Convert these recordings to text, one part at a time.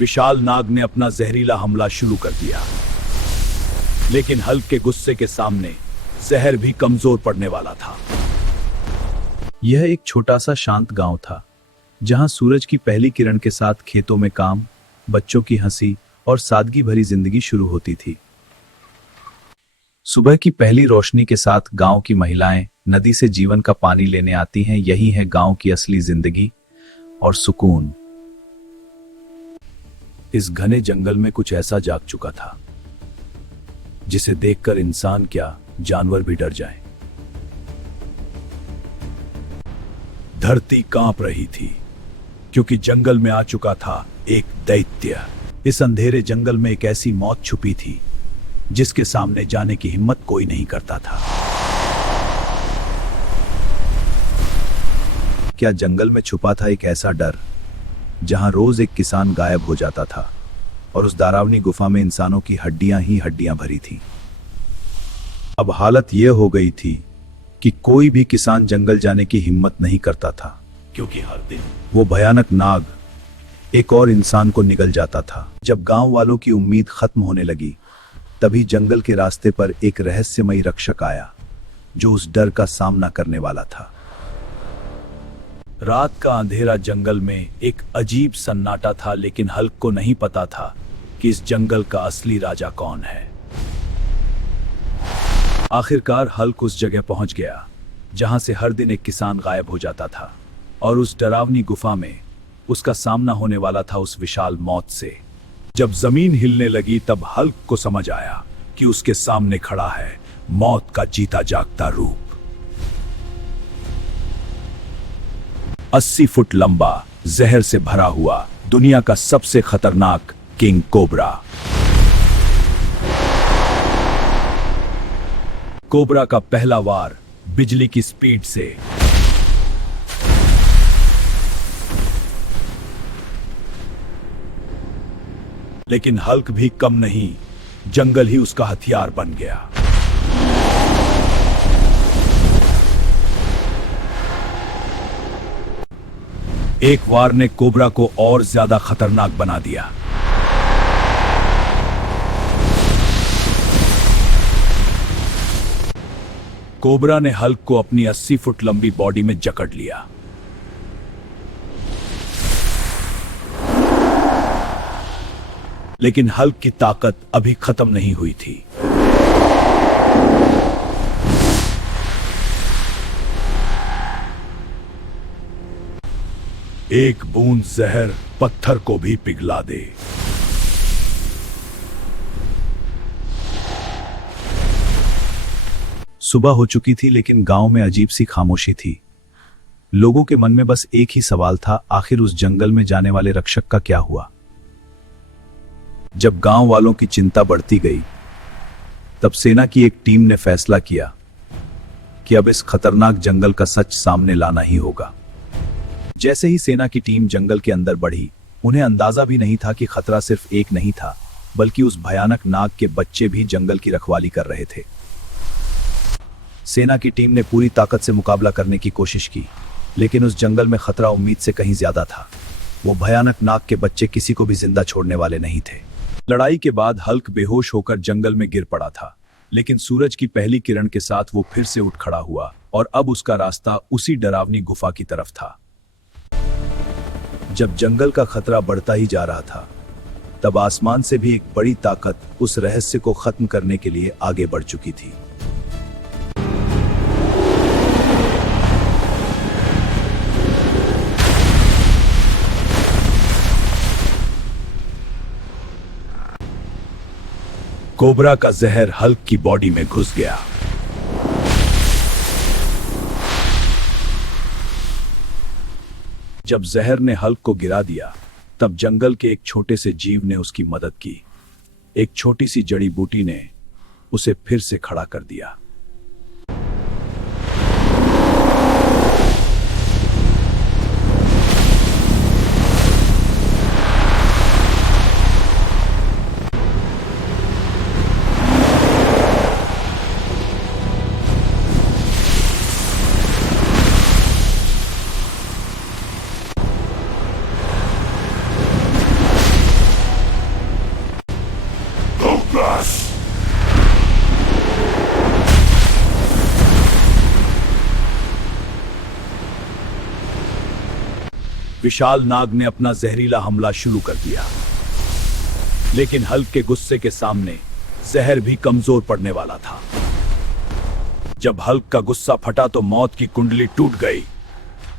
विशाल नाग ने अपना जहरीला हमला शुरू कर दिया, लेकिन हल्क के गुस्से के सामने जहर भी कमजोर पड़ने वाला था। यह एक छोटा सा शांत गांव था, जहां सूरज की पहली किरण के साथ खेतों में काम, बच्चों की हंसी और सादगी भरी जिंदगी शुरू होती थी। सुबह की पहली रोशनी के साथ गांव की महिलाएं नदी से जीवन का पानी लेने आती हैं। यही है गांव की असली जिंदगी और सुकून। इस घने जंगल में कुछ ऐसा जाग चुका था जिसे देखकर इंसान क्या, जानवर भी डर जाएं। धरती कांप रही थी क्योंकि जंगल में आ चुका था एक दैत्य। इस अंधेरे जंगल में एक ऐसी मौत छुपी थी जिसके सामने जाने की हिम्मत कोई नहीं करता था। क्या जंगल में छुपा था एक ऐसा डर जहां रोज एक किसान गायब हो जाता था और उस डरावनी गुफा में इंसानों की हड्डियां ही हड्डियां भरी थी। अब हालत यह हो गई थी कि कोई भी किसान जंगल जाने की हिम्मत नहीं करता था, क्योंकि हर दिन वो भयानक नाग एक और इंसान को निगल जाता था। जब गांव वालों की उम्मीद खत्म होने लगी, तभी जंगल के रास्ते पर एक रहस्यमयी रक्षक आया जो उस डर का सामना करने वाला था। रात का अंधेरा जंगल में एक अजीब सन्नाटा था, लेकिन हल्क को नहीं पता था कि इस जंगल का असली राजा कौन है। आखिरकार हल्क उस जगह पहुंच गया जहां से हर दिन एक किसान गायब हो जाता था, और उस डरावनी गुफा में उसका सामना होने वाला था उस विशाल मौत से। जब जमीन हिलने लगी तब हल्क को समझ आया कि उसके सामने खड़ा है मौत का जीता जागता रूप। 80 फुट लंबा, जहर से भरा हुआ, दुनिया का सबसे खतरनाक किंग कोबरा। कोबरा का पहला वार बिजली की स्पीड से लेकिन हल्क भी कम नहीं, जंगल ही उसका हथियार बन गया। एक वार ने कोबरा को और ज्यादा खतरनाक बना दिया। कोबरा ने हल्क को अपनी 80 फुट लंबी बॉडी में जकड़ लिया। लेकिन हल्क की ताकत अभी खत्म नहीं हुई थी। एक बूंद जहर पत्थर को भी पिघला दे। सुबह हो चुकी थी, लेकिन गांव में अजीब सी खामोशी थी। लोगों के मन में बस एक ही सवाल था, आखिर उस जंगल में जाने वाले रक्षक का क्या हुआ। जब गांव वालों की चिंता बढ़ती गई, तब सेना की एक टीम ने फैसला किया कि अब इस खतरनाक जंगल का सच सामने लाना ही होगा। जैसे ही सेना की टीम जंगल के अंदर बढ़ी, उन्हें अंदाजा भी नहीं था कि खतरा सिर्फ एक नहीं था, बल्कि उस भयानक नाग के बच्चे भी जंगल की रखवाली कर रहे थे। सेना की टीम ने पूरी ताकत से मुकाबला करने की कोशिश की, लेकिन उस जंगल में खतरा उम्मीद से कहीं ज्यादा था। वो भयानक नाग के बच्चे किसी को भी जिंदा छोड़ने वाले नहीं थे। लड़ाई के बाद हल्क बेहोश होकर जंगल में गिर पड़ा था, लेकिन सूरज की पहली किरण के साथ वो फिर से उठ खड़ा हुआ, और अब उसका रास्ता उसी डरावनी गुफा की तरफ था। जब जंगल का खतरा बढ़ता ही जा रहा था, तब आसमान से भी एक बड़ी ताकत उस रहस्य को खत्म करने के लिए आगे बढ़ चुकी थी। कोबरा का जहर हल्क की बॉडी में घुस गया। जब जहर ने हल्क को गिरा दिया, तब जंगल के एक छोटे से जीव ने उसकी मदद की। एक छोटी सी जड़ी बूटी ने उसे फिर से खड़ा कर दिया। विशाल नाग ने अपना जहरीला हमला शुरू कर दिया, लेकिन हल्क के गुस्से के सामने जहर भी कमजोर पड़ने वाला था। जब हल्क का गुस्सा फटा तो मौत की कुंडली टूट गई।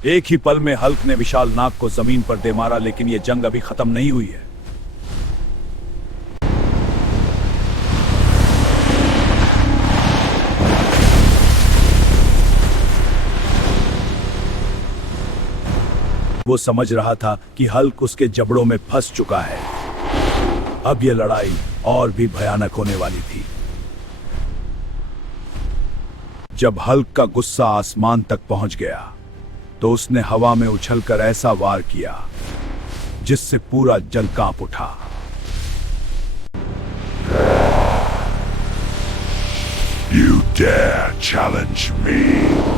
एक ही पल में हल्क ने विशाल नाग को जमीन पर दे मारा, लेकिन यह जंग अभी खत्म नहीं हुई है। वो समझ रहा था कि हल्क उसके जबड़ों में फंस चुका है। अब यह लड़ाई और भी भयानक होने वाली थी। जब हल्क का गुस्सा आसमान तक पहुंच गया तो उसने हवा में उछलकर ऐसा वार किया जिससे पूरा जल कांप उठा। You dare challenge me?